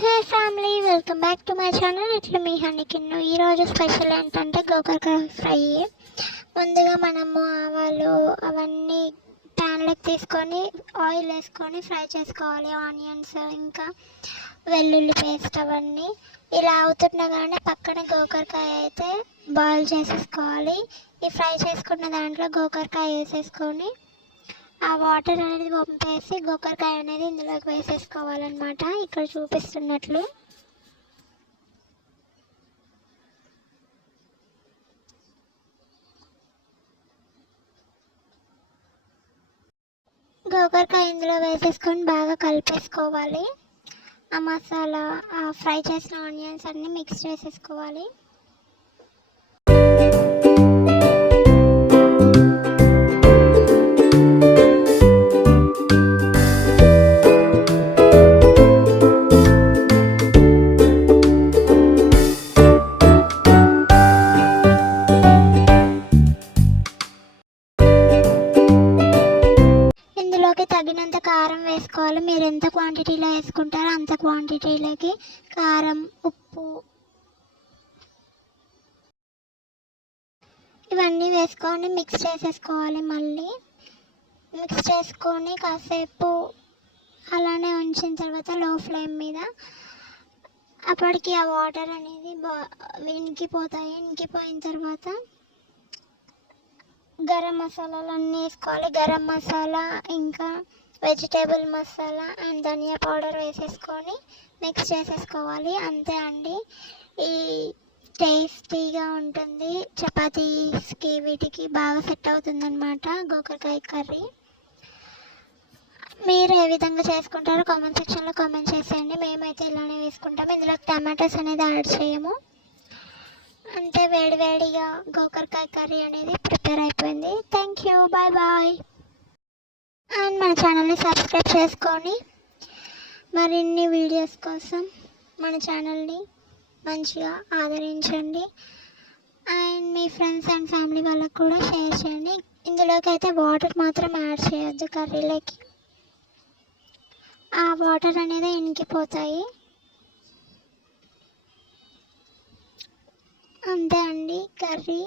Hey family, welcome back to my channel. ఇట్లా మీ హనీకిన్ను. ఈరోజు special ఏంటంటే గోకరకాయ ఫ్రై. ముందుగా మనము ఆవాలు అవన్నీ ప్యాన్లోకి తీసుకొని ఆయిల్ వేసుకొని ఫ్రై చేసుకోవాలి. ఆనియన్స్ ఇంకా వెల్లుల్లి పేస్ట్ అవన్నీ ఇలా అవుతుండగానే పక్కన గోకరకాయ అయితే బాయిల్ చేసేసుకోవాలి. ఈ ఫ్రై చేసుకున్న దాంట్లో గోకరకాయ వేసేసుకొని ఆ వాటర్ అనేది వంపేసి గోకరకాయ అనేది ఇందులోకి వేసేసుకోవాలన్నమాట. ఇక్కడ చూపిస్తున్నట్లు గోకరకాయ ఇందులో వేసేసుకొని బాగా కలిపేసుకోవాలి. ఆ మసాలా ఆ ఫ్రై చేసిన ఆనియన్స్ అన్నీ మిక్స్ చేసేసుకోవాలి. ఇందులోకి తగినంత కారం వేసుకోవాలి. మీరు ఎంత క్వాంటిటీలో వేసుకుంటారో అంత క్వాంటిటీలోకి కారం, ఉప్పు ఇవన్నీ వేసుకొని మిక్స్ చేసేసుకోవాలి. మళ్ళీ మిక్స్ చేసుకొని కాసేపు అలానే ఉంచిన తర్వాత లో ఫ్లేమ్ మీద అప్పటికి ఆ వాటర్ అనేది ఇంకిపోతాయి. ఇంకిపోయిన తర్వాత గరం మసాలాలు అన్నీ వేసుకోవాలి. గరం మసాలా ఇంకా వెజిటేబుల్ మసాలా అండ్ ధనియా పౌడర్ వేసేసుకొని మిక్స్ చేసేసుకోవాలి. అంతే అండి. ఈ టేస్టీగా ఉంటుంది. చపాతీస్కి వీటికి బాగా సెట్ అవుతుందన్నమాట గోకరకాయ కర్రీ. మీరు ఏ విధంగా చేసుకుంటారో కామెంట్ సెక్షన్లో కామెంట్ చేసేయండి. మేమైతే ఇలానే వేసుకుంటాము. ఇందులో టమాటోస్ అనేది యాడ్ చేయము. అంటే వేడివేడిగా గోకరకాయ కర్రీ అనేది ప్రిపేర్ అయిపోయింది. Thank you, bye bye. And మన ఛానల్ని సబ్స్క్రైబ్ చేసుకొని మరిన్ని వీడియోస్ కోసం మన ఛానల్ని మంచిగా ఆదరించండి. And me friends and family వాళ్ళకు కూడా షేర్ చేయండి. ఇందులోకి అయితే వాటర్ మాత్రం యాడ్ చేయొద్దు కర్రీలోకి. ఆ వాటర్ అనేది ఇంకిపోతాయి. అంతే అండి కర్రీ.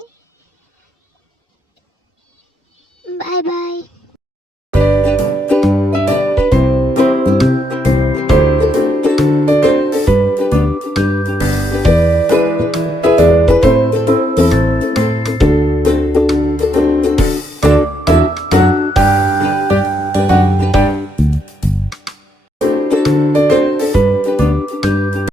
Bye bye.